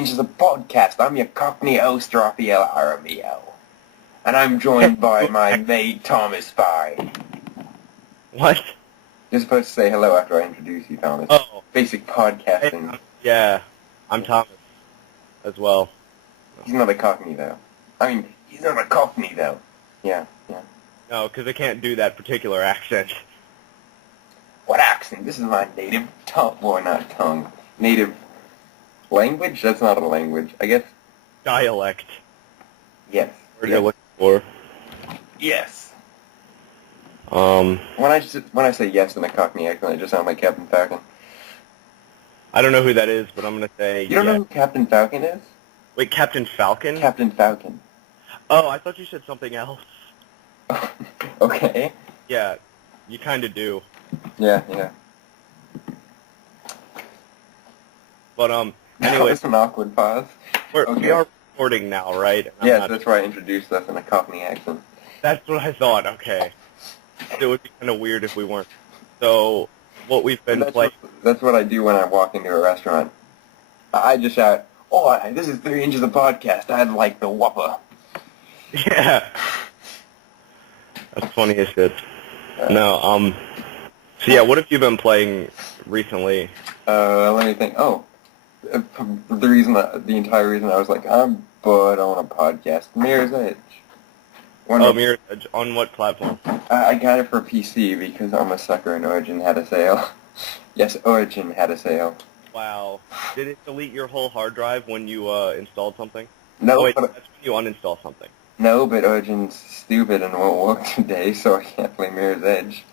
Inches of Podcast. I'm your Cockney host, Raphael Aramio. And I'm joined by my mate, Thomas Spy. What? You're supposed to say hello after I introduce you, Thomas. Oh. Basic podcasting. Yeah, I'm Thomas as well. He's not a Cockney, though. I mean, he's not a Cockney, though. Yeah. No, because I can't do that particular accent. What accent? This is my native tongue. Well, not tongue. Native language? That's not a language. I guess. Dialect. Yes. What are you looking for? Yes. Um, When I say yes in a Cockney accent, it just sounds like Captain Falcon. I don't know who that is, but I'm going to say You don't know who Captain Falcon is? Wait, Captain Falcon? Captain Falcon. Oh, I thought you said something else. Okay. Yeah, you kind of do. Yeah. But, That anyway, was an awkward pause. we are recording now, right? Yes, that's why I introduced us in a Cockney accent. That's what I thought, okay. It would be kind of weird if we weren't. So, what we've been playing... That's what I do when I walk into a restaurant. I just shout, "Oh, this is 3 Inches of Podcast. I'd like the Whopper." Yeah. That's funny as shit. So yeah, what have you been playing recently? Let me think. Oh, the entire reason I was like, I'm bored on a podcast. Mirror's Edge. Mirror's Edge. On what platform? I got it for PC because I'm a sucker and Origin had a sale. Yes, Origin had a sale. Wow. Did it delete your whole hard drive when you installed something? No. Oh, wait, that's when you uninstall something. No, but Origin's stupid and won't work today, so I can't play Mirror's Edge.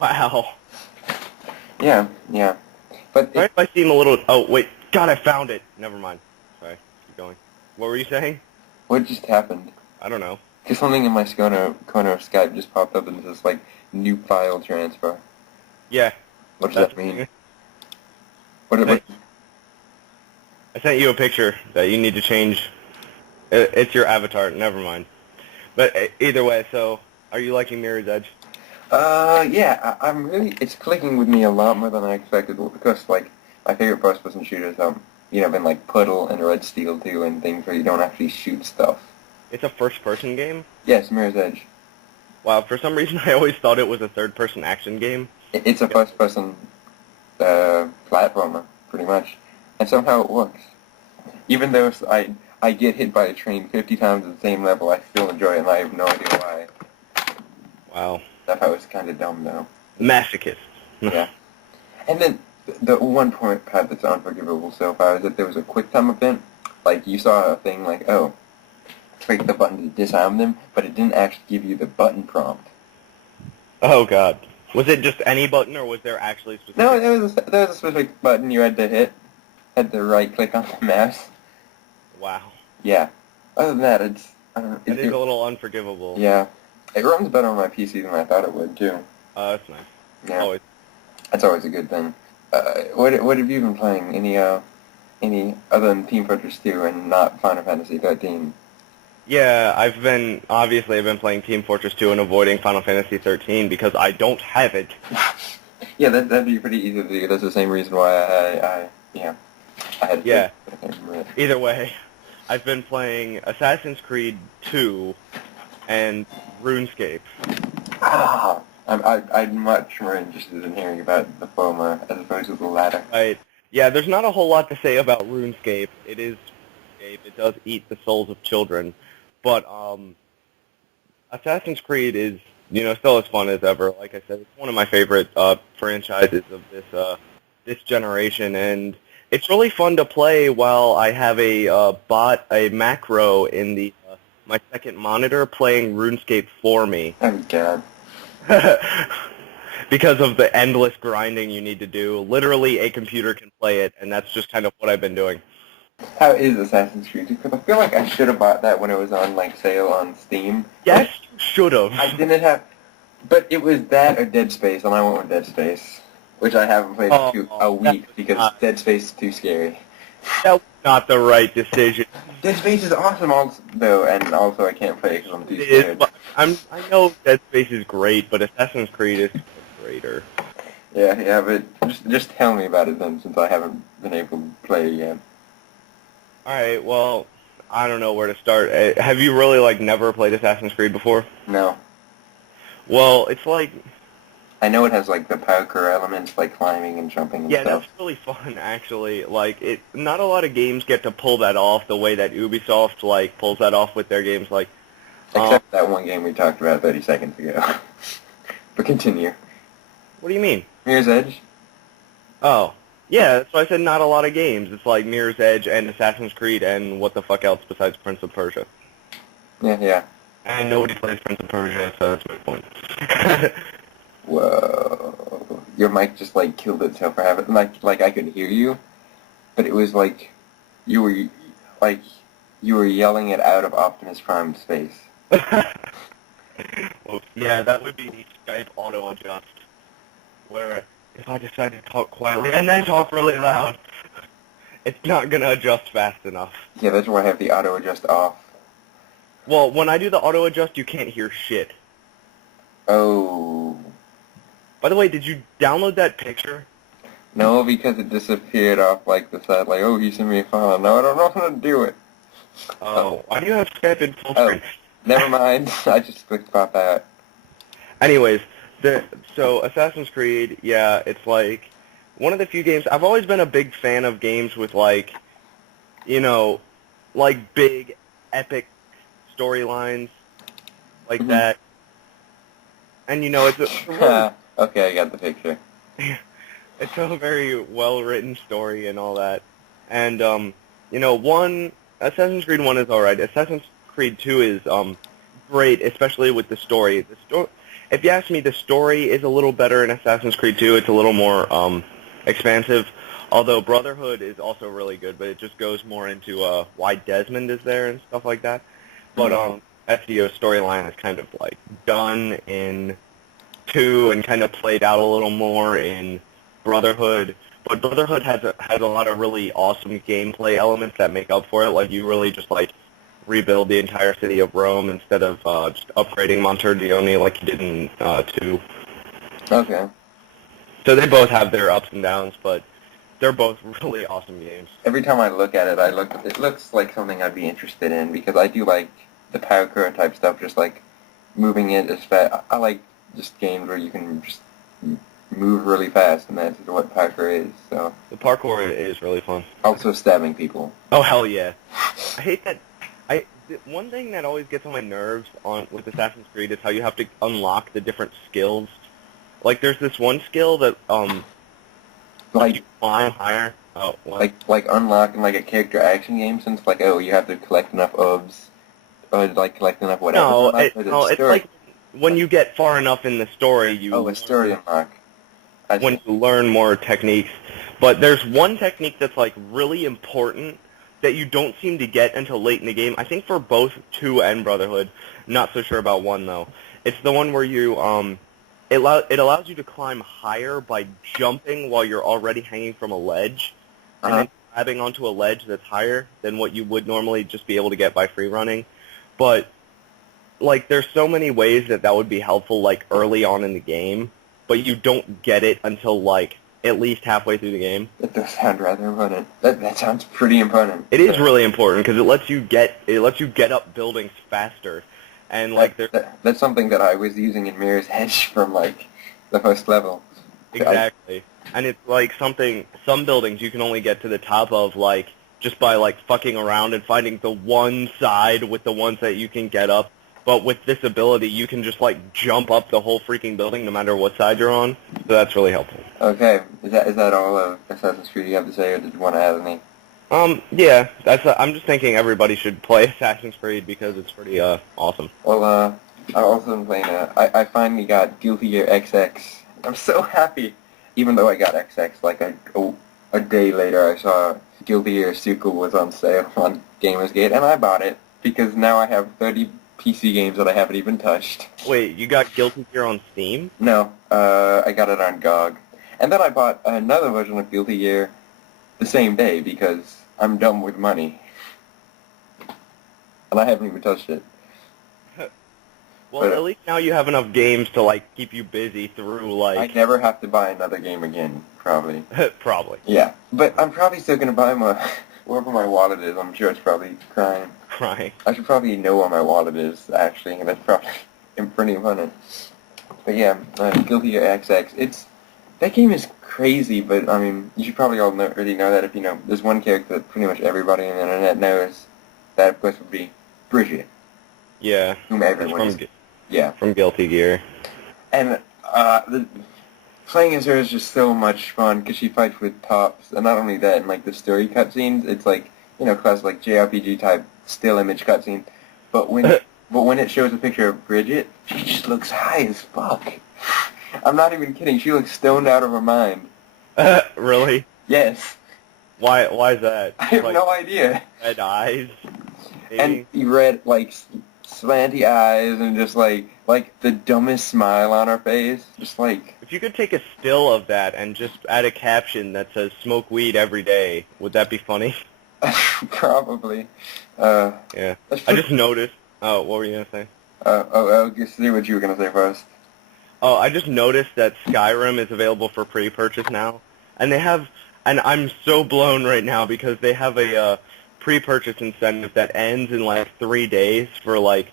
Wow. Yeah. But Sorry if I seem a little... Oh, wait. God, I found it. Never mind. Sorry. Keep going. What were you saying? What just happened? I don't know. Just something in my corner of Skype just popped up and says, like, new file transfer. Yeah. What does that mean? What? I sent you a picture that you need to change. It's your avatar. Never mind. But either way, so are you liking Mirror's Edge? Yeah. I'm really. It's clicking with me a lot more than I expected because, like, my favorite first-person shooters, been like Puddle and Red Steel 2 and things where you don't actually shoot stuff. It's a first-person game? Yes, Mirror's Edge. Wow, for some reason I always thought it was a third-person action game. It's a first-person platformer, pretty much, and somehow it works. Even though I get hit by a train 50 times at the same level, I still enjoy it, and I have no idea why. Wow. That part was kind of dumb, though. Masochist. Yeah. And then the one part that's unforgivable so far is that there was a quick time event. Like, you saw a thing like, oh, click the button to disarm them, but it didn't actually give you the button prompt. Oh, God. Was it just any button, or was there actually specific... No, there was a specific button you had to hit. Had to right-click on the mouse. Wow. Yeah. Other than that, it's... I don't know. It is a little unforgivable. Yeah. It runs better on my PC than I thought it would, too. That's nice. Yeah. Always. That's always a good thing. What have you been playing? Any other than Team Fortress 2 and not Final Fantasy 13? Yeah, I've been playing Team Fortress 2 and avoiding Final Fantasy 13 because I don't have it. Yeah, that'd be pretty easy to do. That's the same reason why I had to. Yeah. I can't remember it. Either way, I've been playing Assassin's Creed 2 and RuneScape. I'm much more interested in hearing about the former as opposed to the latter. Right. Yeah, there's not a whole lot to say about RuneScape. It does eat the souls of children. But Assassin's Creed is, still as fun as ever. Like I said, it's one of my favorite franchises of this generation, and it's really fun to play while I have a macro in my second monitor playing RuneScape for me. Oh God. Because of the endless grinding you need to do. Literally, a computer can play it, and that's just kind of what I've been doing. How is Assassin's Creed? Because I feel like I should have bought that when it was on, like, sale on Steam. Yes, you should have. I didn't have... But it was that or Dead Space, and I went with Dead Space. Which I haven't played for a week because Dead Space is too scary. That was not the right decision. Dead Space is awesome, though, and also I can't play it because I'm too scared. I know Dead Space is great, but Assassin's Creed is greater. Yeah, but just tell me about it then, since I haven't been able to play it yet. Alright, well, I don't know where to start. Have you really, like, never played Assassin's Creed before? No. Well, it's like, I know it has like the parkour elements, like climbing and jumping and yeah, stuff. that's really fun, actually. Like, not a lot of games get to pull that off the way that Ubisoft, like, pulls that off with their games, like, Except that one game we talked about 30 seconds ago. But continue. what do you mean? Mirror's Edge? Oh. Yeah, that's why I said not a lot of games. It's like Mirror's Edge and Assassin's Creed and what the fuck else besides Prince of Persia. Yeah. And nobody plays Prince of Persia, so that's my point. Whoa. Your mic just like killed itself for having like I could hear you, but it was like you were yelling it out of Optimus Prime space. Well, yeah, that would be the Skype auto adjust, where if I decide to talk quietly and then talk really loud, it's not gonna adjust fast enough. Yeah, that's why I have the auto adjust off. Well, when I do the auto adjust, you can't hear shit. Oh. By the way, did you download that picture? No, because it disappeared off like the side, like, oh, he sent me a file. No, I don't know how to do it. Oh, why do you have Skype in full Oh, screen? never mind. I just clicked pop out. Anyways, so Assassin's Creed, yeah, it's like one of the few games. I've always been a big fan of games with like, you know, like big, epic storylines like Mhm. that. And you know, it's a Okay, I got the picture. it's a very well written story and all that. And you know, Assassin's Creed 1 is alright. Assassin's Creed 2 is great, especially with the story. If you ask me, the story is a little better in Assassin's Creed 2. It's a little more expansive. Although Brotherhood is also really good, but it just goes more into why Desmond is there and stuff like that. But SEO storyline is kind of like done in 2 and kind of played out a little more in Brotherhood. But Brotherhood has a lot of really awesome gameplay elements that make up for it. Like you really just like rebuild the entire city of Rome instead of just upgrading Monterdione like you did in 2. Okay. So they both have their ups and downs, but they're both really awesome games. Every time I look at it, it looks like something I'd be interested in because I do like the parkour type stuff, just like moving it as fast. I like just games where you can just move really fast, and that's what parkour is. So The parkour is really fun. also stabbing people. Oh hell yeah! I hate that. One thing that always gets on my nerves with Assassin's Creed is how you have to unlock the different skills. Like there's this one skill that Like you climb higher. Oh, what? like unlocking like a character action game, since like you have to collect enough orbs or like collect enough whatever. No, Or it's story? like when you get far enough in the story, a story unlock. when you learn more techniques. But there's one technique that's like really important that you don't seem to get until late in the game. I think for both 2 and Brotherhood. Not so sure about 1 though. It's the one where you it allows you to climb higher by jumping while you're already hanging from a ledge, and then grabbing onto a ledge that's higher than what you would normally just be able to get by free running. But like there's so many ways that would be helpful like early on in the game, but you don't get it until like at least halfway through the game. That does sound rather important. That sounds pretty important. It is really important because it lets you get up buildings faster, and like that's something that I was using in Mirror's Edge from like the first level. Exactly. And it's like some buildings you can only get to the top of like just by like fucking around and finding the one side with the ones that you can get up. But with this ability, you can just like jump up the whole freaking building no matter what side you're on. So that's really helpful. Okay, is that all of Assassin's Creed you have to say, or did you want to add any? Yeah, I'm just thinking everybody should play Assassin's Creed because it's pretty awesome. Well, I also been playing. I finally got Guilty Gear XX. I'm so happy, even though I got XX like a day later. I saw Guilty Gear Sequel was on sale on Gamersgate, and I bought it because now I have 30 PC games that I haven't even touched. Wait, you got Guilty Gear on Steam? No, I got it on GOG. And then I bought another version of Guilty Gear the same day because I'm dumb with money. And I haven't even touched it. Well, at least now you have enough games to like keep you busy through like... I never have to buy another game again, probably. Probably. Yeah, but I'm probably still going to buy Wherever my wallet is, I'm sure it's probably crying. Crying. I should probably know where my wallet is, actually. That's probably pretty funny. But yeah, Guilty Gear XX. That game is crazy, but I mean, you should probably all already know that if you know. There's one character that pretty much everybody on the internet knows. That, of course, would be Bridget. Yeah. Whom everyone is. Yeah. From Guilty Gear. And playing as her is just so much fun because she fights with tops, and not only that, in like the story cutscenes, it's like classic like JRPG type still image cutscene. But when it shows a picture of Bridget, she just looks high as fuck. I'm not even kidding. She looks stoned out of her mind. Really? Yes. Why is that? I have no idea. Red eyes. Maybe? And you read like slanty eyes and just like the dumbest smile on her face. Just like... If you could take a still of that and just add a caption that says "smoke weed every day," would that be funny? Probably. Yeah. I just noticed. Oh, what were you gonna say? I'll just see what you were gonna say first. Oh, I just noticed that Skyrim is available for pre-purchase now, and I'm so blown right now because they have a pre-purchase incentive that ends in like 3 days for like,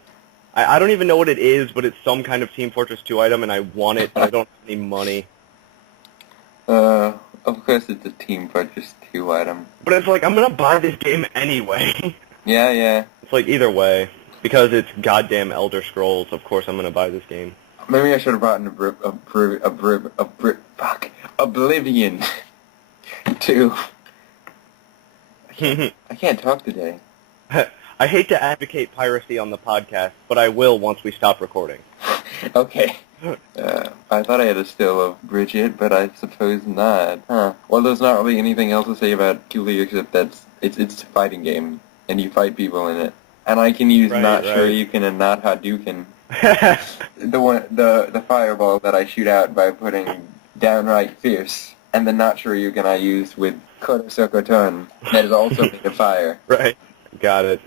I don't even know what it is, but it's some kind of Team Fortress 2 item, and I want it, but I don't have any money. Of course it's a Team Fortress 2 item. But it's like, I'm gonna buy this game anyway. Yeah. It's like, either way. Because it's goddamn Elder Scrolls, of course I'm gonna buy this game. Maybe I should have brought in Oblivion 2. I can't talk today. I hate to advocate piracy on the podcast, but I will once we stop recording. Okay. I thought I had a still of Bridget, but I suppose not. Huh. Well, there's not really anything else to say about Guilty Gear except it's a fighting game, and you fight people in it. And I can use not Shoryuken and not Hadouken. The fireball that I shoot out by putting downright fierce, and the not Shoryuken I use with Kotosokoton that is also made of fire. Right. Got it.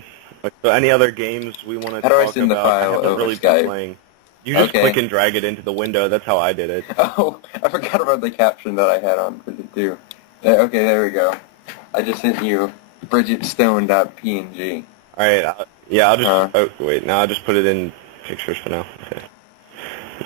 So any other games we want to talk about? How do I send the file I haven't over really Skype? been playing. You just click and drag it into the window. That's how I did it. Oh, I forgot about the caption that I had on Bridget too. Okay, there we go. I just sent you bridgetstone.png. Alright, I'll just... I'll just put it in pictures for now. Okay.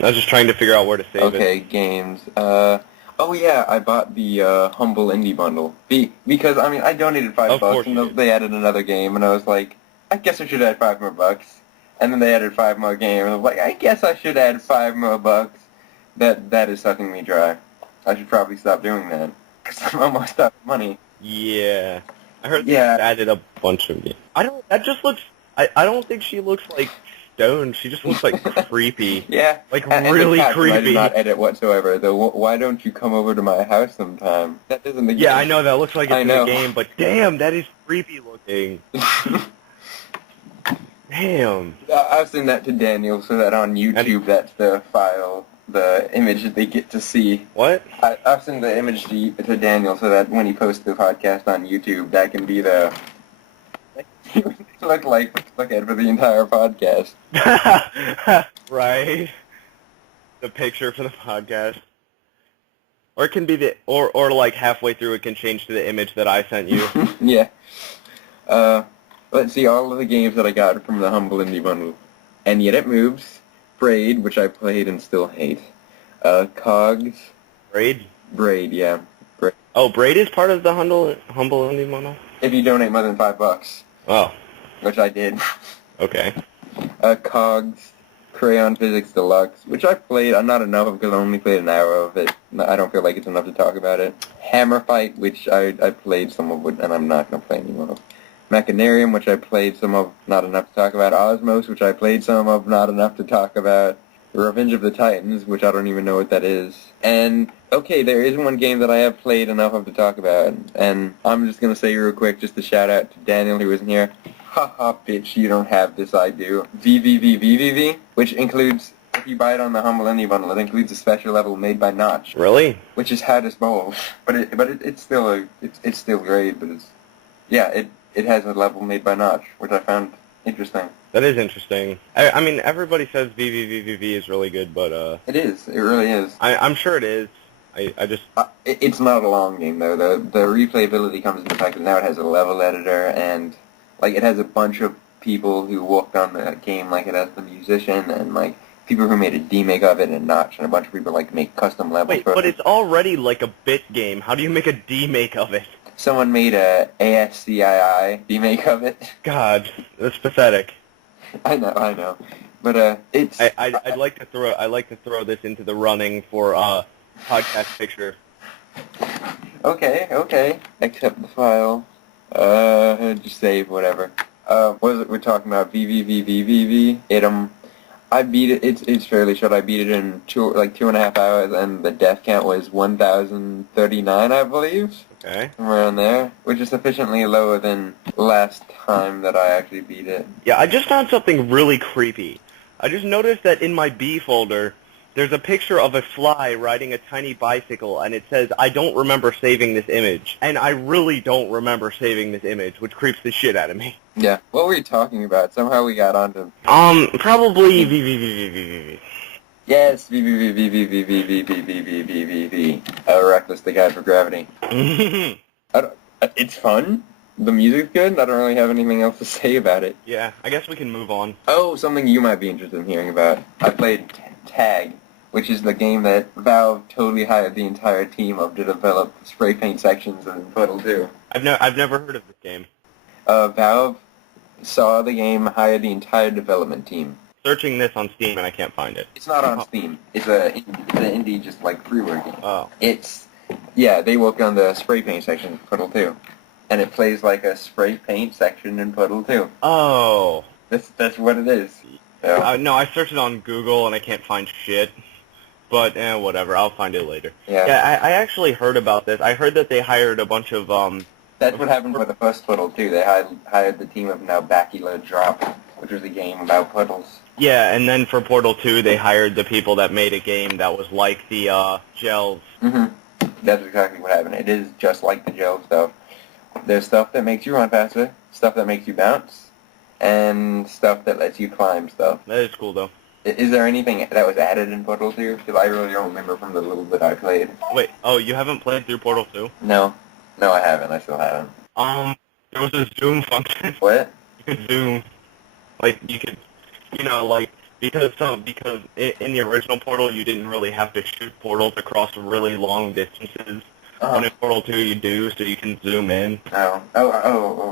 I was just trying to figure out where to save it. Okay, games. Oh yeah, I bought the Humble Indie Bundle. Because, I mean, I donated $5 and they added another game, and I was like, I guess I should add $5 more. And then they added 5 more games, and I was like, I guess I should add $5 more. That is sucking me dry. I should probably stop doing that, because I'm almost out of money. Yeah. I heard they added a bunch of games. I don't think she looks like stoned. She just looks like creepy. Yeah. Like really creepy. I did not edit whatsoever. Though, why don't you come over to my house sometime? That isn't the game. Yeah, I know that looks like it's in the game, but damn, that is creepy looking. Damn. I've sent that to Daniel so that on YouTube that's the file, the image that they get to see. What? I've sent the image to Daniel so that when he posts the podcast on YouTube, that can be the... look at for the entire podcast. Right. The picture for the podcast. Or it can be or like halfway through it can change to the image that I sent you. Yeah. Let's see all of the games that I got from the Humble Indie Bundle. And Yet It Moves, Braid, which I played and still hate. Cogs. Braid? Braid, yeah. Braid. Oh, Braid is part of the Humble Indie Bundle? If you donate more than $5. Oh. Which I did. Okay. Cogs, Crayon Physics Deluxe, which I played. I'm not enough because I only played an hour of it. I don't feel like it's enough to talk about it. Hammer Fight, which I played some of it, and I'm not going to play anymore. Machinarium, which I played some of, not enough to talk about. Osmos, which I played some of, not enough to talk about. Revenge of the Titans, which I don't even know what that is. And, okay, there is one game that I have played enough of to talk about, and I'm just going to say real quick, just a shout out to Daniel who isn't here. Haha, bitch, you don't have this, I do. VVVVVV, which includes, if you buy it on the Humble Indie Bundle, it includes a special level made by Notch. Really? Which is hard as balls. But it's still it's still great, but it has a level made by Notch, which I found interesting. That is interesting. I mean, everybody says VVVVV is really good, but... It is. It really is. I'm sure it is. I just... It's not a long game though. The replayability comes into fact that now it has a level editor and like it has a bunch of people who worked on the game. Like it has the musician and like people who made a demake of it and Notch and a bunch of people like make custom levels. Wait, but it's already like a bit game. How do you make a demake of it? Someone made a ASCII remake of it. God, that's pathetic. I know. But it's. I'd like to throw this into the running for podcast picture. Okay. Accept the file. Just save whatever. What is it we're talking about? VVVVVV. I beat it. It's fairly short. I beat it in 2.5 hours, and the death count was 1,039, I believe. Okay. Somewhere around there, which is sufficiently lower than last time that I actually beat it. Yeah, I just found something really creepy. I just noticed that in my B folder, there's a picture of a fly riding a tiny bicycle, and it says, "I don't remember saving this image." And I really don't remember saving this image, which creeps the shit out of me. Yeah. What were we talking about? Somehow we got onto... Probably VVVVVV. Yes, VVVVVVVVVVVV. Reckless the Guide for Gravity. It's fun. The music's good. I don't really have anything else to say about it. Yeah, I guess we can move on. Oh, something you might be interested in hearing about. I played Tag, which is the game that Valve totally hired the entire team of to develop spray paint sections in Puddle 2. I've never heard of this game. Valve saw the game, hired the entire development team. Searching this on Steam and I can't find it. It's not on Steam. It's an indie, just like freeware game. Oh. They worked on the spray paint section in Puddle 2. And it plays like a spray paint section in Puddle 2. Oh. That's what it is. So. No, I searched it on Google and I can't find shit. But, whatever, I'll find it later. Yeah, I actually heard about this. I heard that they hired a bunch of, That's what happened for the first Puddle 2. They hired the team of now Bacula Drop, which was a game about puddles. Yeah, and then for Portal 2, they hired the people that made a game that was like the, gels. Mm-hmm. That's exactly what happened. It is just like the gel stuff. There's stuff that makes you run faster, stuff that makes you bounce, and stuff that lets you climb stuff. That is cool, though. Is there anything that was added in Portal 2? Because I really don't remember from the little bit I played. Wait, you haven't played through Portal 2? No, I haven't. I still haven't. There was a zoom function. What? You could zoom. Like, you could, because in the original Portal, you didn't really have to shoot portals across really long distances. And in Portal 2 you do, so you can zoom in. Oh,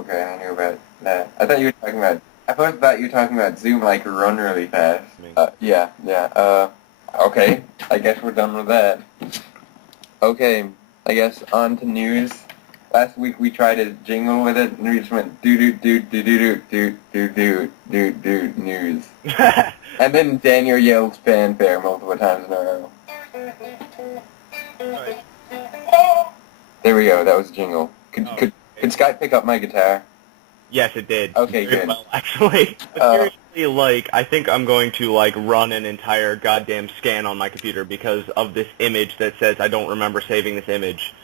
okay, I knew about that. I thought you were talking about... I first thought you were talking about zoom, like run really fast. Yeah. Okay, I guess we're done with that. Okay, I guess on to news. Last week we tried a jingle with it, and we just went do news. And then Daniel yelled fanfare multiple times in a row. There we go, that was a jingle. Could Skype pick up my guitar? Yes, it did. Okay, very good. well, actually. But seriously, I think I'm going to, run an entire goddamn scan on my computer because of this image that says I don't remember saving this image.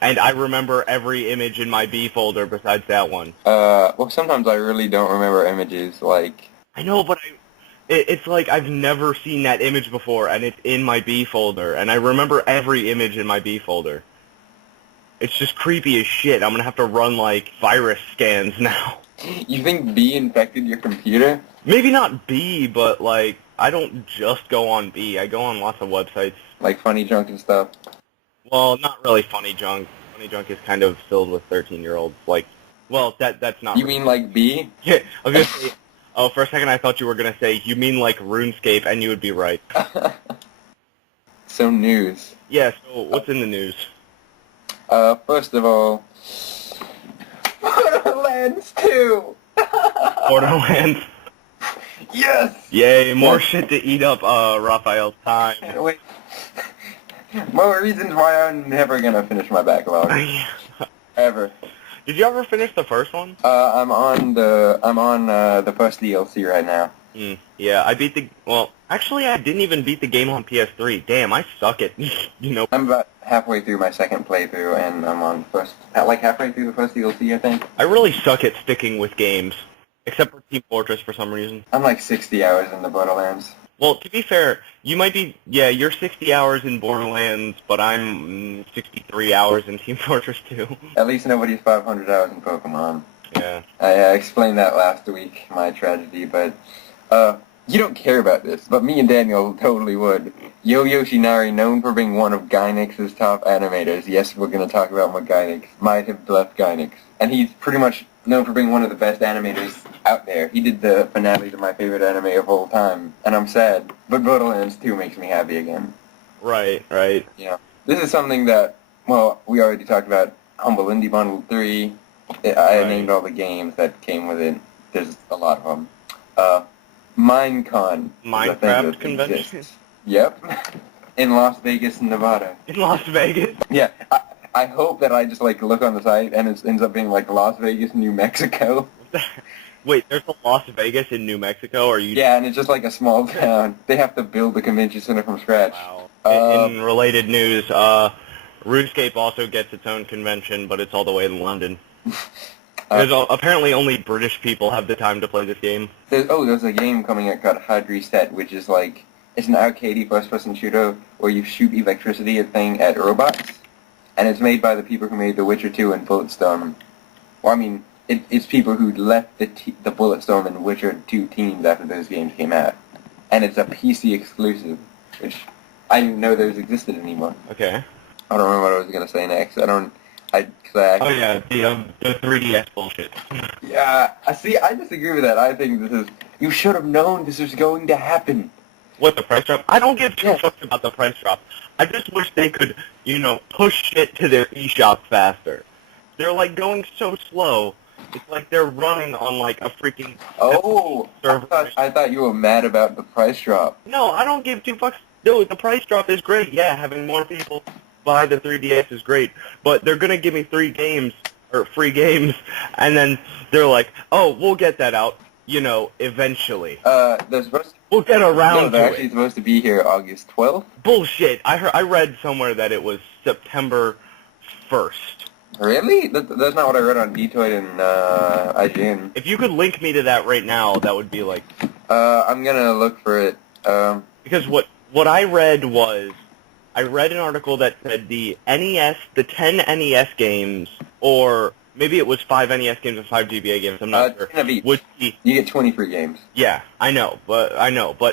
And I remember every image in my B folder besides that one. Well, sometimes I really don't remember images, like... I know, but it's like I've never seen that image before, and it's in my B folder, and I remember every image in my B folder. It's just creepy as shit. I'm gonna have to run, virus scans now. You think B infected your computer? Maybe not B, but, I don't just go on B. I go on lots of websites. Like Funny Junk and stuff? Well, not really Funny Junk. Funny Junk is kind of filled with 13-year-olds. That's not... You mean like B? Yeah, I was gonna say... Oh, for a second I thought you were gonna say, you mean like RuneScape, and you would be right. So news. Yeah, so what's in the news? First of all... Borderlands 2! Borderlands? Yes! Yay, more shit to eat up, Raphael's time. Wait. More reasons why I'm never gonna finish my backlog. Ever. Did you ever finish the first one? I'm on the first DLC right now. Yeah, I beat the... Well, actually, I didn't even beat the game on PS3. Damn, I suck at, I'm about halfway through my second playthrough, and I'm on halfway through the first DLC, I think. I really suck at sticking with games. Except for Team Fortress for some reason. I'm 60 hours in the Borderlands. Well, to be fair, you might be, yeah, you're 60 hours in Borderlands, but I'm 63 hours in Team Fortress 2. At least nobody's 500 hours in Pokemon. Yeah. I explained that last week, my tragedy, but, you don't care about this, but me and Daniel totally would. Yo Yoshinari, known for being one of Gynex's top animators. Yes, we're going to talk about what Gynex might have left Gynex. And he's pretty much known for being one of the best animators out there. He did the finale to my favorite anime of all time, and I'm sad. But Borderlands 2 makes me happy again. Right. Yeah. This is something that, well, we already talked about Humble Indie Bundle 3. I named all the games that came with it. There's a lot of them. Minecon. Minecraft convention? Yep. In Las Vegas, Nevada. In Las Vegas? Yeah. I hope that I just, like, look on the site and it ends up being, like, Las Vegas, New Mexico. Wait, there's a Las Vegas in New Mexico? Or you? Yeah, and it's just, like, a small town. They have to build the convention center from scratch. Wow. In related news, RuneScape also gets its own convention, but it's all the way in London. Apparently only British people have the time to play this game. There's a game coming out called Hard Reset, which is, like, it's an arcadey first-person shooter where you shoot electricity at robots. And it's made by the people who made The Witcher 2 and Bulletstorm. Well, I mean, it's people who left the Bulletstorm and Witcher 2 teams after those games came out. And it's a PC exclusive, which I didn't know those existed anymore. Okay. I don't remember what I was going to say next. Oh yeah, the 3DS bullshit. Yeah, I disagree with that. I think you should have known this was going to happen. What, the price drop? I don't give two fucks about the price drop. I just wish they could, push shit to their eShop faster. They're, like, going so slow. It's like they're running on, like, a freaking... Oh, I thought you were mad about the price drop. No, I don't give two fucks. No, the price drop is great. Yeah, having more people buy the 3DS is great. But they're going to give me free games, and then they're like, oh, we'll get that out, eventually. We'll get around to it. They're actually supposed to be here August 12th. Bullshit. I read somewhere that it was September 1st. Really? That's not what I read on Detoid and IGN. If you could link me to that right now, that would be like... I'm gonna look for it. Because what I read was... I read an article that said the 10 NES games, or... Maybe it was 5 NES games and 5 GBA games. I'm not sure. You get 20 free games. Yeah, I know, but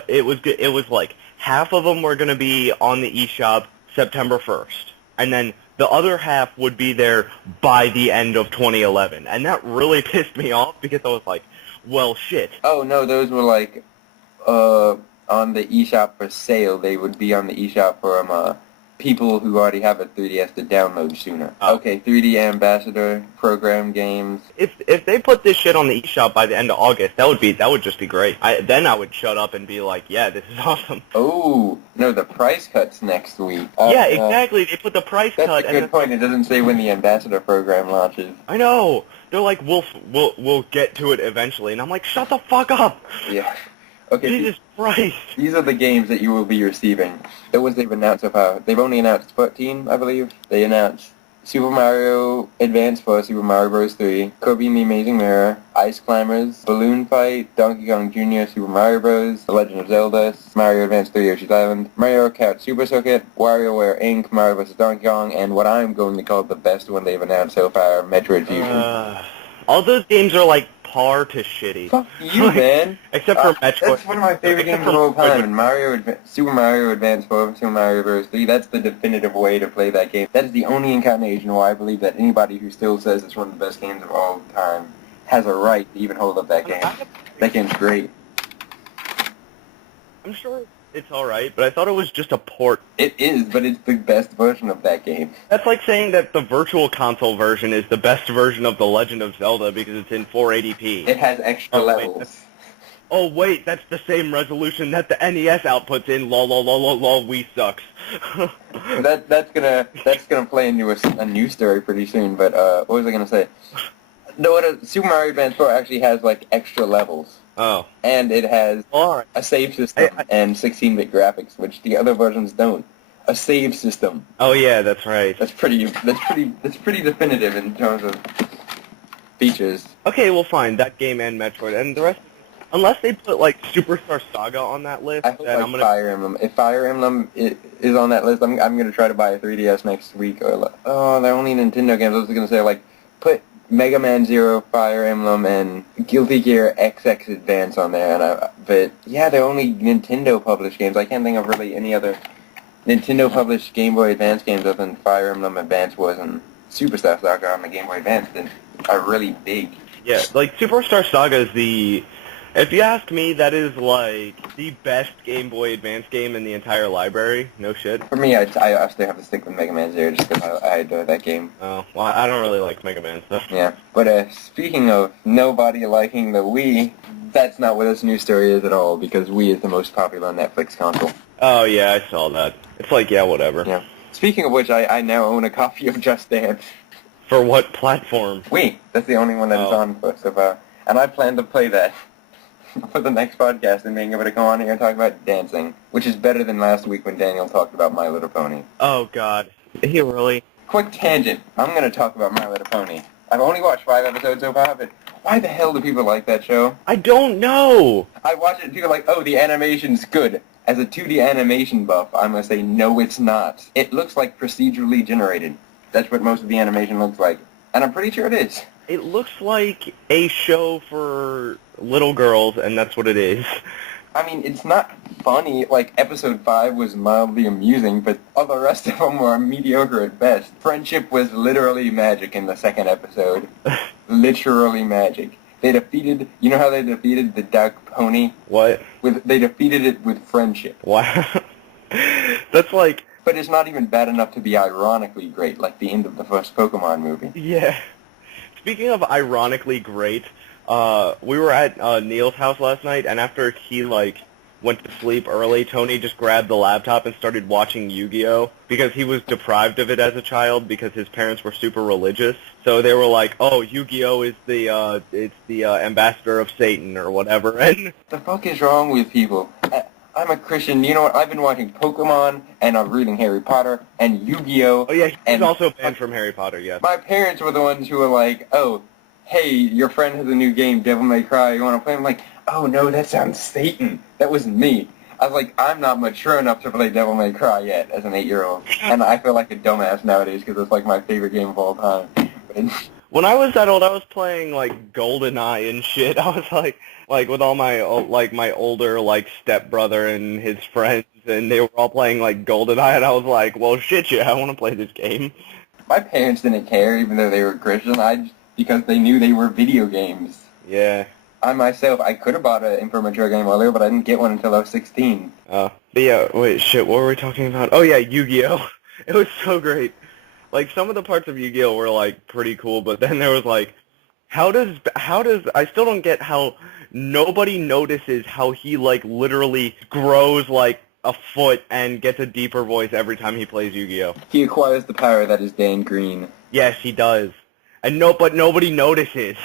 it was like half of them were going to be on the eShop September 1st, and then the other half would be there by the end of 2011, and that really pissed me off because I was like, well, shit. Oh no, those were like on the eShop for sale. They would be on the eShop for people who already have a 3DS to download sooner. Oh. Okay, 3D Ambassador, program games. If they put this shit on the eShop by the end of August, that would just be great. Then I would shut up and be like, yeah, this is awesome. Oh, no, the price cut's next week. Yeah, exactly. They put the price cut. That's a good point. It doesn't say when the Ambassador program launches. I know. They're like, we'll get to it eventually, and I'm like, shut the fuck up. Yeah. Okay. Jesus Christ. These are the games that you will be receiving. That was they've announced so far. They've only announced 14, I believe. They announced Super Mario Advance for Super Mario Bros. 3, Kirby and the Amazing Mirror, Ice Climbers, Balloon Fight, Donkey Kong Jr., Super Mario Bros., The Legend of Zelda, Mario Advance 3 Yoshi's Island, Mario Kart Super Circuit, WarioWare Inc., Mario vs. Donkey Kong, and what I'm going to call the best one they've announced so far, Metroid Fusion. All those games are like par to shitty. Fuck you, man. Except for Metroid. That's one of my favorite games of all time. And Super Mario Advance 4, Super Mario Bros. 3, that's the definitive way to play that game. That is the only incarnation where I believe that anybody who still says it's one of the best games of all time has a right to even hold up that game. That game's great. I'm sure it's alright, but I thought it was just a port. It is, but it's the best version of that game. That's like saying that the Virtual Console version is the best version of The Legend of Zelda because it's in 480p. It has extra levels. Wait, that's the same resolution that the NES outputs in. Lol, lol, lol, lol, lol, we sucks. That's gonna play into a new story pretty soon. But what was I gonna say? No, Super Mario Advance 4 actually has like extra levels. Oh. And it has a save system and 16-bit graphics, which the other versions don't. A save system. Oh yeah, that's right. That's pretty definitive in terms of features. Okay, well fine, that game and Metroid, and the rest. Unless they put, like, Superstar Saga on that list, I hope then like I'm gonna... Fire Emblem. If Fire Emblem is on that list, I'm gonna try to buy a 3DS next week. Or oh, they're only Nintendo games. I was gonna say like put Mega Man Zero, Fire Emblem, and Guilty Gear XX Advance on there. But yeah, they're only Nintendo published games. I can't think of really any other Nintendo published Game Boy Advance games other than Fire Emblem Advance was and Superstar Saga on the Game Boy Advance that are really big. Yeah, like, Superstar Saga is the... If you ask me, that is, like, the best Game Boy Advance game in the entire library. No shit. For me, I still have to stick with Mega Man Zero just because I adore that game. Oh, well, I don't really like Mega Man stuff. Yeah, but speaking of nobody liking the Wii, that's not what this news story is at all, because Wii is the most popular Netflix console. Oh, yeah, I saw that. It's like, yeah, whatever. Yeah. Speaking of which, I now own a copy of Just Dance. For what platform? Wii. That's the only one that it's on for so far. And I plan to play that for the next podcast and being able to come on here and talk about dancing, which is better than last week when Daniel talked about My Little Pony. Oh, God. He really? Quick tangent. I'm going to talk about My Little Pony. I've only watched 5 episodes so far, but why the hell do people like that show? I don't know. I watch it and people are like, oh, the animation's good. As a 2D animation buff, I'm going to say, no, it's not. It looks like procedurally generated. That's what most of the animation looks like. And I'm pretty sure it is. It looks like a show for little girls, and that's what it is. I mean, it's not funny. Like, episode 5 was mildly amusing, but all the rest of them were mediocre at best. Friendship was literally magic in the second episode. Literally magic. They defeated, you know how they defeated the Dark Pony? What? They defeated it with friendship. Wow. That's like... But it's not even bad enough to be ironically great, like the end of the first Pokemon movie. Yeah. Speaking of ironically great, we were at Neil's house last night, and after he, like, went to sleep early, Tony just grabbed the laptop and started watching Yu-Gi-Oh! Because he was deprived of it as a child because his parents were super religious. So they were like, oh, Yu-Gi-Oh! Is the ambassador of Satan or whatever. And the fuck is wrong with people? I'm a Christian. You know what? I've been watching Pokemon, and I'm reading Harry Potter, and Yu-Gi-Oh! Oh, yeah, he's also banned from Harry Potter, yes. My parents were the ones who were like, oh, hey, your friend has a new game, Devil May Cry, you want to play? I'm like, oh, no, that sounds Satan. That wasn't me. I was like, I'm not mature enough to play Devil May Cry yet as an 8-year-old. And I feel like a dumbass nowadays because it's like my favorite game of all time. When I was that old, I was playing, like, GoldenEye and shit. I was like with all my, like, my older, like, stepbrother and his friends, and they were all playing, like, GoldenEye, and I was like, well, shit, yeah, I want to play this game. My parents didn't care, even though they were Christian, because they knew they were video games. Yeah. I myself, I could have bought an immature game earlier, but I didn't get one until I was 16. But yeah, wait, shit, what were we talking about? Oh, yeah, Yu-Gi-Oh! It was so great. Like, some of the parts of Yu-Gi-Oh! Were, like, pretty cool, but then there was, like, how does, I still don't get how nobody notices how he, like, literally grows, like, a foot and gets a deeper voice every time he plays Yu-Gi-Oh! He acquires the power that is Dan Green. Yes, he does. But nobody notices.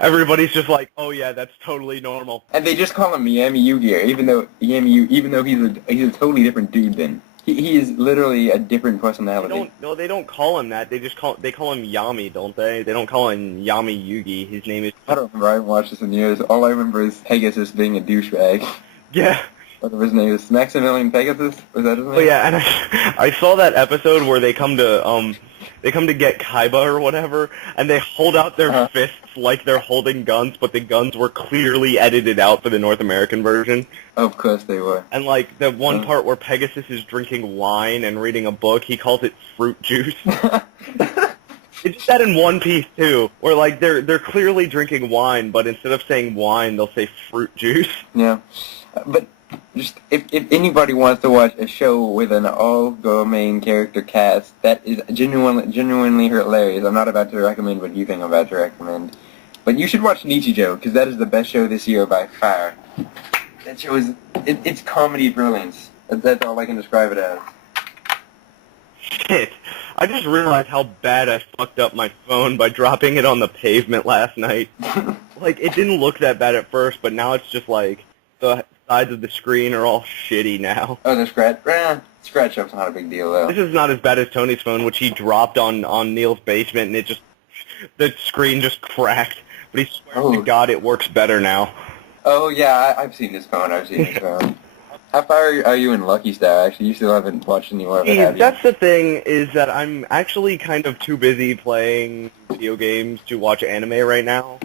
Everybody's just like, oh yeah, that's totally normal. And they just call him Miami Yu-Gi-Oh! Even though he's a totally different dude then. He is literally a different personality. They don't call him that. They call him Yami, don't they? They don't call him Yami Yugi. His name is... I don't remember. I haven't watched this in years. All I remember is Pegasus being a douchebag. Yeah. Whatever his name is. Maximilian Pegasus? Was that his name? Oh yeah, and I saw that episode where they come to get Kaiba or whatever, and they hold out their fists like they're holding guns, but the guns were clearly edited out for the North American version. Of course they were. And like the one part where Pegasus is drinking wine and reading a book, he calls it fruit juice. They did that in One Piece too, where like they're clearly drinking wine, but instead of saying wine, they'll say fruit juice. Yeah, but just if anybody wants to watch a show with an all-girl main character cast that is genuinely hilarious, I'm not about to recommend what you think I'm about to recommend, but you should watch Nichijou because that is the best show this year by far. That show is it's comedy brilliance. That's all I can describe it as. Shit. I just realized how bad I fucked up my phone by dropping it on the pavement last night. Like, it didn't look that bad at first, but now it's just like, the sides of the screen are all shitty now. Oh, the scratch up's not a big deal, though. This is not as bad as Tony's phone, which he dropped on Neil's basement, and the screen just cracked. But he swears to God it works better now. Oh yeah, I've seen this phone. I've seen this phone. How far are you in Lucky Star? Actually, you still haven't watched any more of it, See, have you? that's the thing, is that I'm actually kind of too busy playing video games to watch anime right now.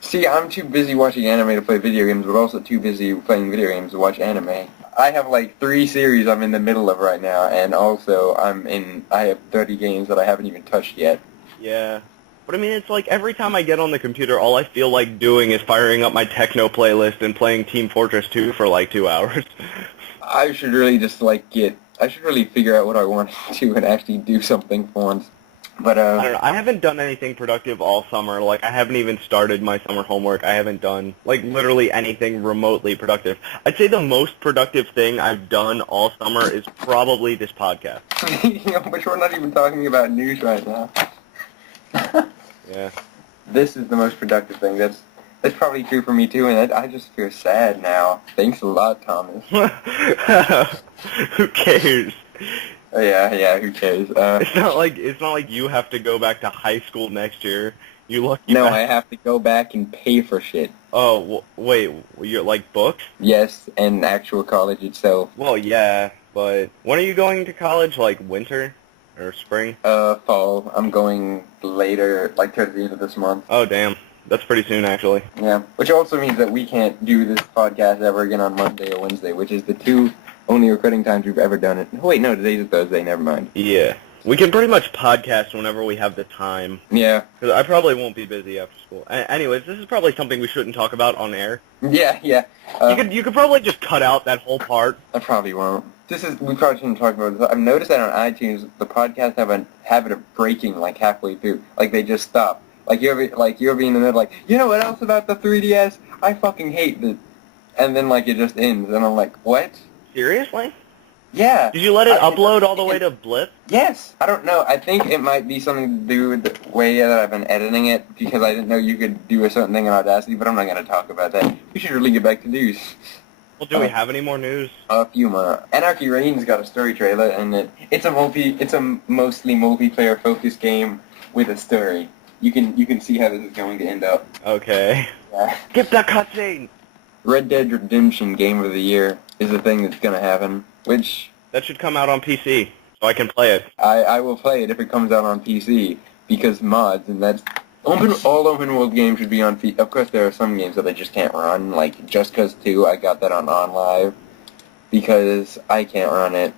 See, I'm too busy watching anime to play video games, but also too busy playing video games to watch anime. I have like 3 series I'm in the middle of right now, and also I have 30 games that I haven't even touched yet. Yeah. But I mean, it's like every time I get on the computer, all I feel like doing is firing up my techno playlist and playing Team Fortress 2 for like 2 hours. I should really just I should really figure out what I want to do and actually do something for once. But I don't know. I haven't done anything productive all summer. Like, I haven't even started my summer homework. I haven't done, like, literally anything remotely productive. I'd say the most productive thing I've done all summer is probably this podcast. but we're not even talking about news right now. Yeah. This is the most productive thing. That's probably true for me too, and I just feel sad now. Thanks a lot, Thomas. Who cares? Oh, yeah, who cares? It's not like you have to go back to high school next year. You lucky. No, I have to go back and pay for shit. Oh, wait, you're like books? Yes, and actual college itself. Well, yeah, but when are you going to college? Like winter or spring? Fall. I'm going later, like towards the end of this month. Oh, damn. That's pretty soon, actually. Yeah, which also means that we can't do this podcast ever again on Monday or Wednesday, which is the 2 only recording times we've ever done it. Wait, no, today's a Thursday, never mind. Yeah. We can pretty much podcast whenever we have the time. Yeah. Because I probably won't be busy after school. Anyways, this is probably something we shouldn't talk about on air. Yeah. You could probably just cut out that whole part. I probably won't. We probably shouldn't talk about this. I've noticed that on iTunes, the podcasts have a habit of breaking, like, halfway through. Like, they just stop. Like, you'll be in the middle, like, you know what else about the 3DS? I fucking hate this. And then, like, it just ends, and I'm like, what? Seriously? Yeah. Did you let it upload all the way to Blip? Yes. I don't know. I think it might be something to do with the way that I've been editing it, because I didn't know you could do a certain thing in Audacity, but I'm not going to talk about that. We should really get back to news. Well, do we have any more news? A few more. Anarchy Reign's got a story trailer, and it's a mostly multiplayer focused game with a story. You can see how this is going to end up. Okay. Yeah. Skip that cutscene! Red Dead Redemption Game of the Year is a thing that's going to happen, which... That should come out on PC, so I can play it. I will play it if it comes out on PC, because mods, and that's... All open world games should be on PC. Of course, there are some games that I just can't run, like Just Cause 2, I got that on OnLive, because I can't run it.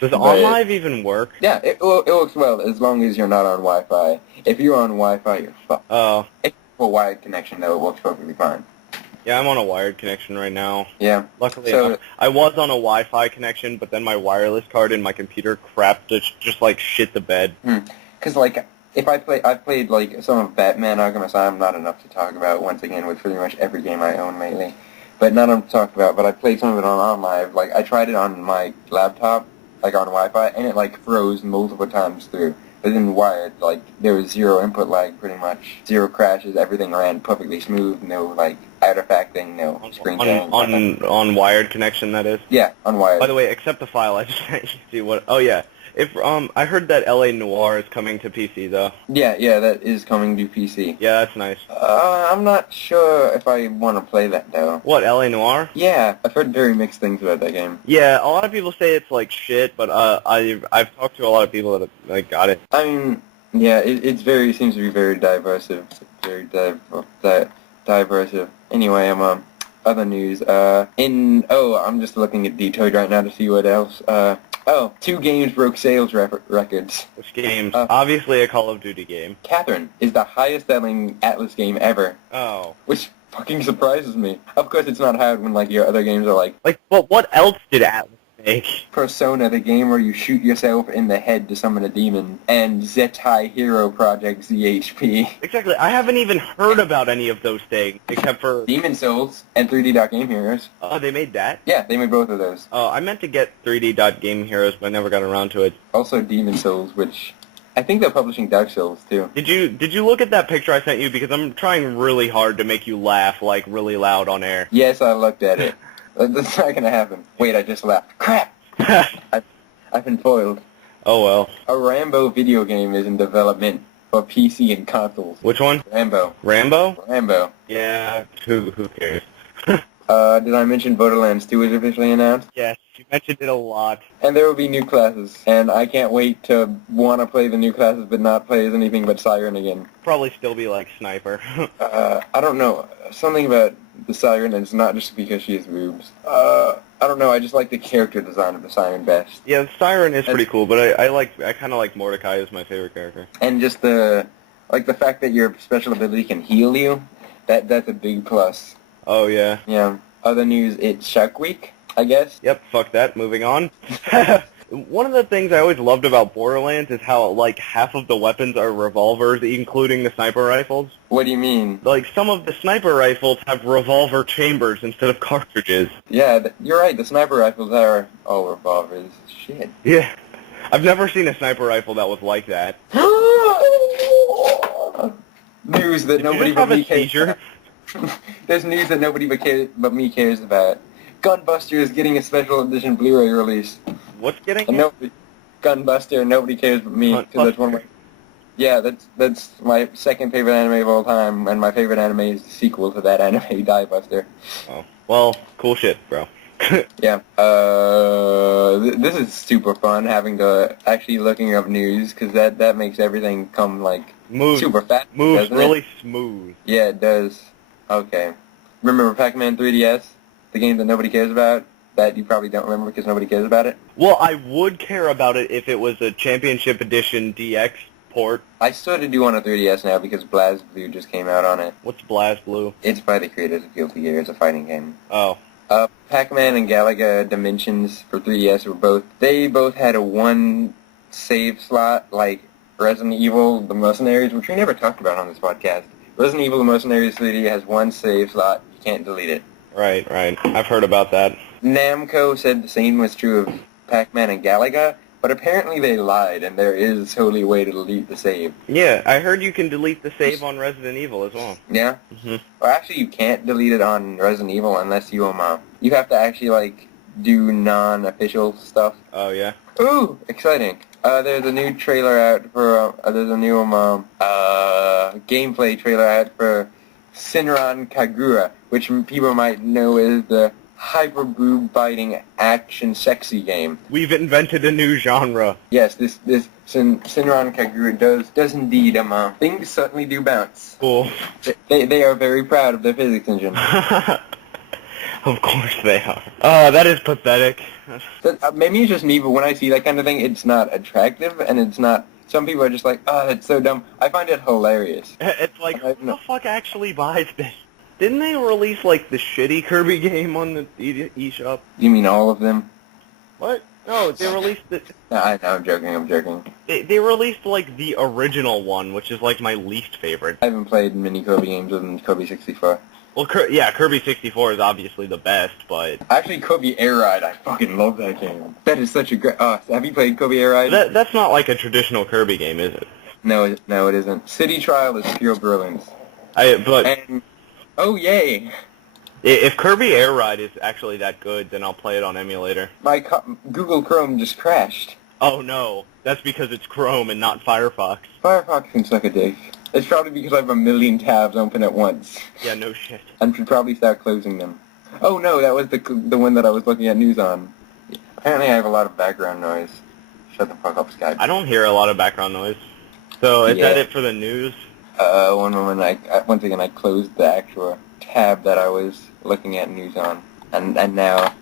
Does OnLive even work? Yeah, it works well, as long as you're not on Wi-Fi. If you're on Wi-Fi, you're fucked. Oh. If you have a wired connection, though, it works perfectly fine. Yeah, I'm on a wired connection right now. Yeah. Luckily enough. I was on a Wi-Fi connection, but then my wireless card in my computer crapped to just like shit the bed. Because, like, I've played, like, some of Batman Arkham Asylum, not enough to talk about, once again, with pretty much every game I own lately. But not enough to talk about, but I played some of it on OnLive. Like, I tried it on my laptop, like, on Wi-Fi, and it, like, froze multiple times through. But then wired, like, there was zero input lag, pretty much. Zero crashes, everything ran perfectly smooth, no, like, artifacting, no screen sharing. On wired connection, that is? Yeah, on wired. By the way, accept the file I just sent you. See what... Oh, yeah. I heard that LA Noire is coming to PC, though. Yeah, that is coming to PC. Yeah, that's nice. I'm not sure if I want to play that, though. What, LA Noire? Yeah, I've heard very mixed things about that game. Yeah, a lot of people say it's like shit, but I've talked to a lot of people that have, like, got it. I mean, yeah, it seems to be very diversive. Diversive. Anyway, other news. I'm just looking at Detroit right now to see what else. 2 games broke sales records. Which games? Obviously a Call of Duty game. Catherine is the highest-selling Atlas game ever. Oh. Which fucking surprises me. Of course, it's not hard when, like, your other games are like... Like, but what else did Atlas make? Persona, the game where you shoot yourself in the head to summon a demon, and Zettai Hero Project ZHP. Exactly. I haven't even heard about any of those things, except for... Demon Souls and 3D Game Heroes. Oh, they made that? Yeah, they made both of those. Oh, I meant to get 3D Game Heroes, but I never got around to it. Also Demon Souls, which... I think they're publishing Dark Souls, too. Did you look at that picture I sent you? Because I'm trying really hard to make you laugh, like, really loud on air. Yes, I looked at it. That's not gonna happen. Wait, I just laughed. Crap! I've been foiled. Oh, well. A Rambo video game is in development for PC and consoles. Which one? Rambo. Rambo? Rambo. Yeah, who cares? Did I mention Borderlands 2 is officially announced? Yes, you mentioned it a lot. And there will be new classes, and I can't wait to want to play the new classes but not play as anything but Siren again. Probably still be like Sniper. I don't know. Something about the Siren, and it's not just because she has boobs. I don't know, I just like the character design of the Siren best. Yeah, Siren is pretty cool, but I kind of like Mordecai as my favorite character. And just the fact that your special ability can heal you, that's a big plus. Oh, yeah. Yeah. Other news, it's Shark Week, I guess. Yep, fuck that, moving on. One of the things I always loved about Borderlands is how, like, half of the weapons are revolvers, including the sniper rifles. What do you mean? Like, some of the sniper rifles have revolver chambers instead of cartridges. Yeah, you're right, the sniper rifles are all revolvers. Shit. Yeah. I've never seen a sniper rifle that was like that. News that nobody have but a me cares seizure? about. There's news that nobody but me cares about. Gunbuster is getting a special edition Blu-ray release. What's getting And it? Gunbuster, nobody cares but me. 'Cause that's one of my, yeah, that's my second favorite anime of all time, and my favorite anime is the sequel to that anime, Diebuster. Oh, well, cool shit, bro. Yeah. This is super fun having to actually looking up news because that makes everything come like Moves. super fast. Moves doesn't really it? smooth. Yeah, it does. Okay. Remember Pac-Man 3DS, the game that nobody cares about? That you probably don't remember because nobody cares about it. Well, I would care about it if it was a Championship Edition DX port. I sort of do on a 3DS now because BlazBlue just came out on it. What's BlazBlue? It's by the creators of Guilty Gear. It's a fighting game. Oh. Pac-Man and Galaga Dimensions for 3DS they both had a one save slot, like Resident Evil, The Mercenaries, which we never talked about on this podcast. Resident Evil, The Mercenaries 3D has one save slot. You can't delete it. Right. I've heard about that. Namco said the same was true of Pac-Man and Galaga, but apparently they lied, and there is totally a way to delete the save. Yeah, I heard you can delete the save on Resident Evil as well. Yeah? Mm-hmm. Well, actually, you can't delete it on Resident Evil unless you you have to actually, like, do non-official stuff. Oh, yeah? Ooh, exciting. There's a new trailer out for, there's a new, gameplay trailer out for Shinran Kagura, which people might know as the hyper-boob-biting action sexy game. We've invented a new genre. Yes, this Shinran Kagura does indeed, things certainly do bounce. Cool. They are very proud of their physics engine. Of course they are. Oh, that is pathetic. Maybe it's just me, but when I see that kind of thing, it's not attractive, and it's not... Some people are just like, oh, that's so dumb. I find it hilarious. It's like, who the fuck actually buys this? Didn't they release, like, the shitty Kirby game on the eShop? You mean all of them? What? No, they released the... No, I know, I'm joking. They released, like, the original one, which is, like, my least favorite. I haven't played many Kirby games other than Kirby 64. Well, yeah, Kirby 64 is obviously the best, but... Actually, Kirby Air Ride, I fucking love that game. That is such a great... have you played Kirby Air Ride? That's not like a traditional Kirby game, is it? No, it isn't. City Trial is pure brilliance. But... Oh, yay! If Kirby Air Ride is actually that good, then I'll play it on emulator. My Google Chrome just crashed. Oh no, that's because it's Chrome and not Firefox. Firefox can suck a dick. It's probably because I have a million tabs open at once. Yeah, no shit. I should probably start closing them. Oh no, that was the one that I was looking at news on. Apparently I have a lot of background noise. Shut the fuck up, Skype. I don't hear a lot of background noise. So, is that it for the news? One moment, once again, I closed the actual tab that I was looking at news on. And now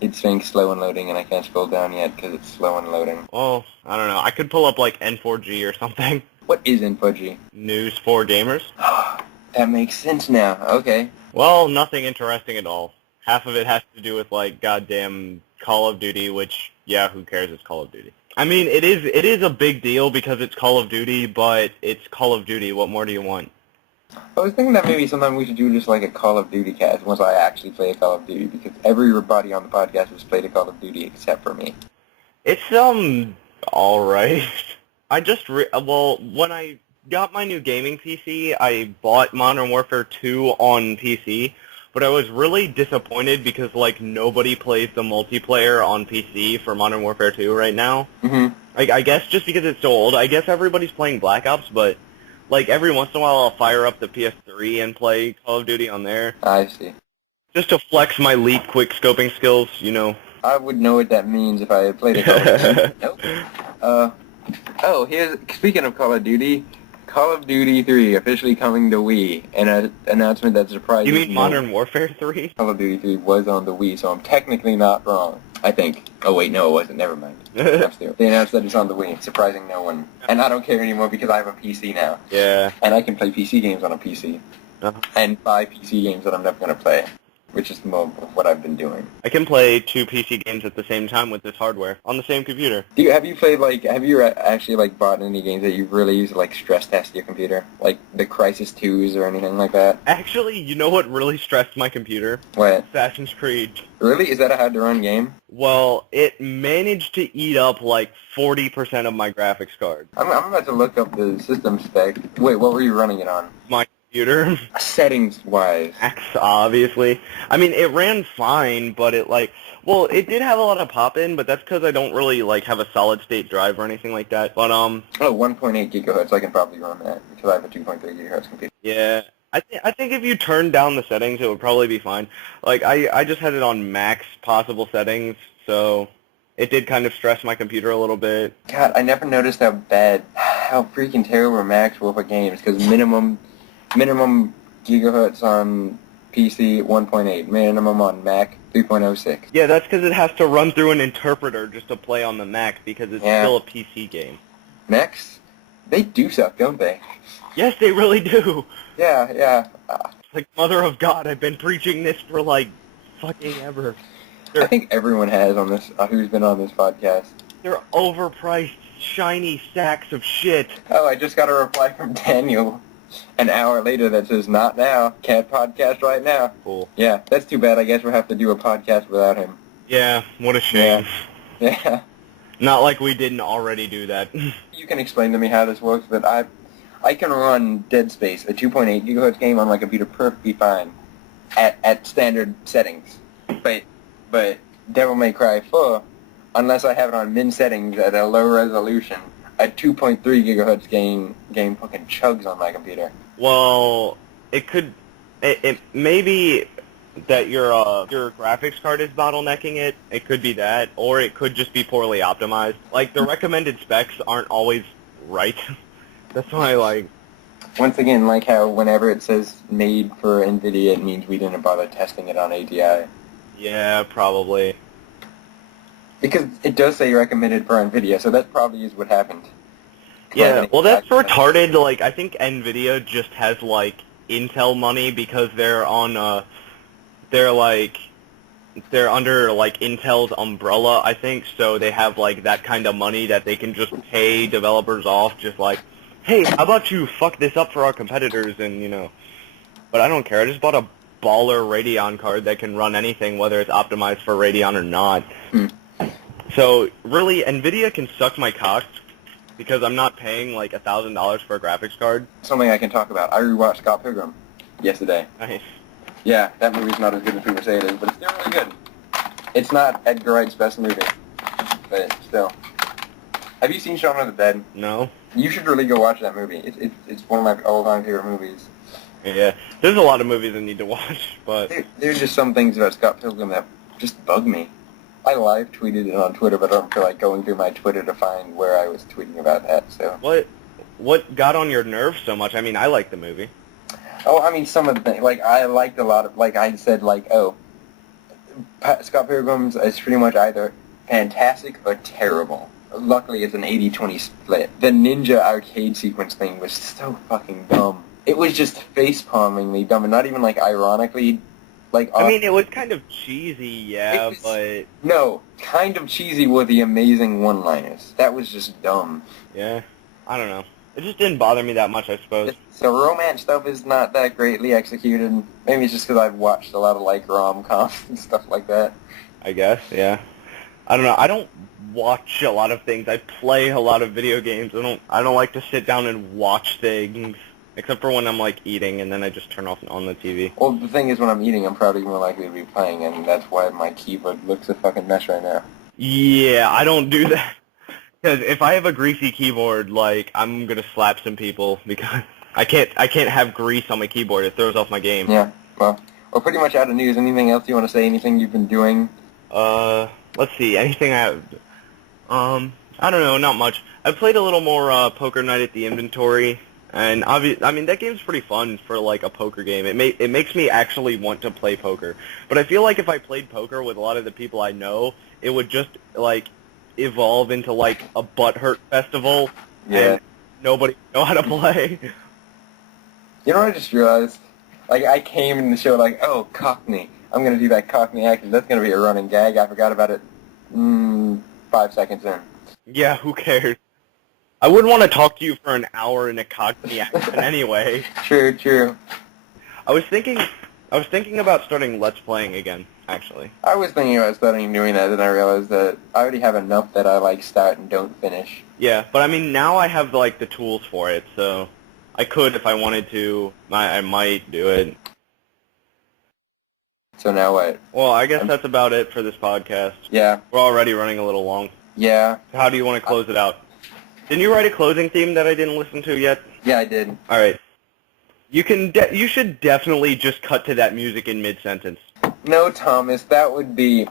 it's saying slow and loading, and I can't scroll down yet because it's slow and loading. Well, I don't know. I could pull up, like, N4G or something. What is N4G? News for gamers. That makes sense now. Okay. Well, nothing interesting at all. Half of it has to do with, like, goddamn Call of Duty, which, yeah, who cares? It's Call of Duty. I mean, it is a big deal because it's Call of Duty, but it's Call of Duty. What more do you want? I was thinking that maybe sometime we should do just like a Call of Duty cast once I actually play a Call of Duty, because everybody on the podcast has played a Call of Duty except for me. It's, alright. I just, when I got my new gaming PC, I bought Modern Warfare 2 on PC, but I was really disappointed because, like, nobody plays the multiplayer on PC for Modern Warfare 2 right now. Mm-hmm. I guess just because it's so old. I guess everybody's playing Black Ops, but, like, every once in a while I'll fire up the PS3 and play Call of Duty on there. I see. Just to flex my leap quick scoping skills, you know. I would know what that means if I had played a Call of Duty. Nope. Speaking of Call of Duty 3 officially coming to Wii, and an announcement that surprised me. You mean Modern Warfare 3? Call of Duty 3 was on the Wii, so I'm technically not wrong. I think. Oh wait, no, it wasn't. Never mind. They announced that it's on the Wii, surprising no one. And I don't care anymore because I have a PC now. Yeah. And I can play PC games on a PC. And buy PC games that I'm never going to play, which is more of what I've been doing. I can play 2 PC games at the same time with this hardware on the same computer. Have you actually bought any games that you really use to stress test your computer? Like the Crysis 2s or anything like that? Actually, you know what really stressed my computer? What? Assassin's Creed. Really? Is that a hard to run game? Well, it managed to eat up 40% of my graphics card. I'm about to look up the system spec. Wait, what were you running it on? My computer. Settings-wise. Max, obviously. I mean, it ran fine, but it it did have a lot of pop-in, but that's because I don't really have a solid-state drive or anything like that. But 1.8 gigahertz. I can probably run that because I have a 2.3 gigahertz computer. Yeah. I think if you turn down the settings, it would probably be fine. I just had it on max possible settings, so it did kind of stress my computer a little bit. God, I never noticed how freaking terrible Macs were for games, because minimum gigahertz on PC 1.8, minimum on Mac 3.06. Yeah, that's because it has to run through an interpreter just to play on the Mac because it's still a PC game. Macs, they do suck, don't they? Yes, they really do. Yeah. Mother of God, I've been preaching this for fucking ever. I think everyone has on this, who's been on this podcast. They're overpriced, shiny sacks of shit. Oh, I just got a reply from Daniel an hour later that says, not now, can't podcast right now. Cool. Yeah, that's too bad. I guess we'll have to do a podcast without him. Yeah, what a shame. Yeah. Not like we didn't already do that. You can explain to me how this works, but I can run Dead Space, a 2.8 gigahertz game on my computer perfectly fine at standard settings. But Devil May Cry 4, unless I have it on min settings at a low resolution, a 2.3 gigahertz game fucking chugs on my computer. Well, it may be that your graphics card is bottlenecking it. It could be that, or it could just be poorly optimized. The recommended specs aren't always right. That's why Once again, how whenever it says made for NVIDIA, it means we didn't bother testing it on ATI. Yeah, probably. Because it does say recommended for NVIDIA, so that probably is what happened. Yeah, well, that's retarded. I think NVIDIA just has, Intel money because they're on, they're under, Intel's umbrella, I think, so they have, that kind of money that they can just pay developers off, just hey, how about you fuck this up for our competitors, and, But I don't care, I just bought a baller Radeon card that can run anything, whether it's optimized for Radeon or not. So, really, NVIDIA can suck my cock, because I'm not paying, $1,000 for a graphics card. Something I can talk about. I rewatched Scott Pilgrim yesterday. Nice. Yeah, that movie's not as good as people say it is, but it's still really good. It's not Edgar Wright's best movie, but still. Have you seen Shaun of the Dead? No. You should really go watch that movie. It's one of my all-time favorite movies. Yeah, there's a lot of movies I need to watch, but... There's just some things about Scott Pilgrim that just bug me. I live tweeted it on Twitter, but I don't feel like going through my Twitter to find where I was tweeting about that, so... What got on your nerves so much? I mean, I like the movie. Oh, I mean, some of the things. I liked a lot of... I said, Scott Pilgrim's is pretty much either fantastic or terrible. Luckily, it's an 80-20 split. The ninja arcade sequence thing was so fucking dumb. It was just face-palmingly dumb, and not even, ironically... I mean, it was kind of cheesy, yeah, but... No, kind of cheesy were the amazing one-liners. That was just dumb. Yeah, I don't know. It just didn't bother me that much, I suppose. So romance stuff is not that greatly executed. Maybe it's just because I've watched a lot of, rom-coms and stuff like that. I guess, yeah. I don't know. I don't watch a lot of things. I play a lot of video games. I don't like to sit down and watch things. Except for when I'm, eating, and then I just turn off on the TV. Well, the thing is, when I'm eating, I'm probably more likely to be playing, and that's why my keyboard looks a fucking mess right now. Yeah, I don't do that. Because if I have a greasy keyboard, I'm gonna slap some people, because I can't have grease on my keyboard. It throws off my game. Yeah, well, We're pretty much out of news. Anything else you want to say? Anything you've been doing? Let's see. Anything I don't know, not much. I played a little more Poker Night at the Inventory, and I mean that game's pretty fun for like a poker game. It makes me actually want to play poker. But I feel like if I played poker with a lot of the people I know, it would just like evolve into like a butthurt festival, Yeah. and nobody would know how to play. You know what I just realized? Like, I came in the show like, oh, Cockney. I'm going to do that Cockney accent. That's going to be a running gag. I forgot about it 5 seconds in. Yeah, who cares? I wouldn't want to talk to you for an hour in a Cockney accent anyway. True. I was thinking about starting Let's Playing again, actually. I was thinking about starting doing that, and I realized that I already have enough that I, like, start and don't finish. Yeah, but I mean, now I have, like, the tools for it, so I could, if I wanted to, I might do it. So now what? Well, I guess that's about it for this podcast. Yeah. We're already running a little long. Yeah. How do you want to close it out? Didn't you write a closing theme that I didn't listen to yet? Yeah, I did. All right. You should definitely just cut to that music in mid-sentence. No, Thomas, that would be...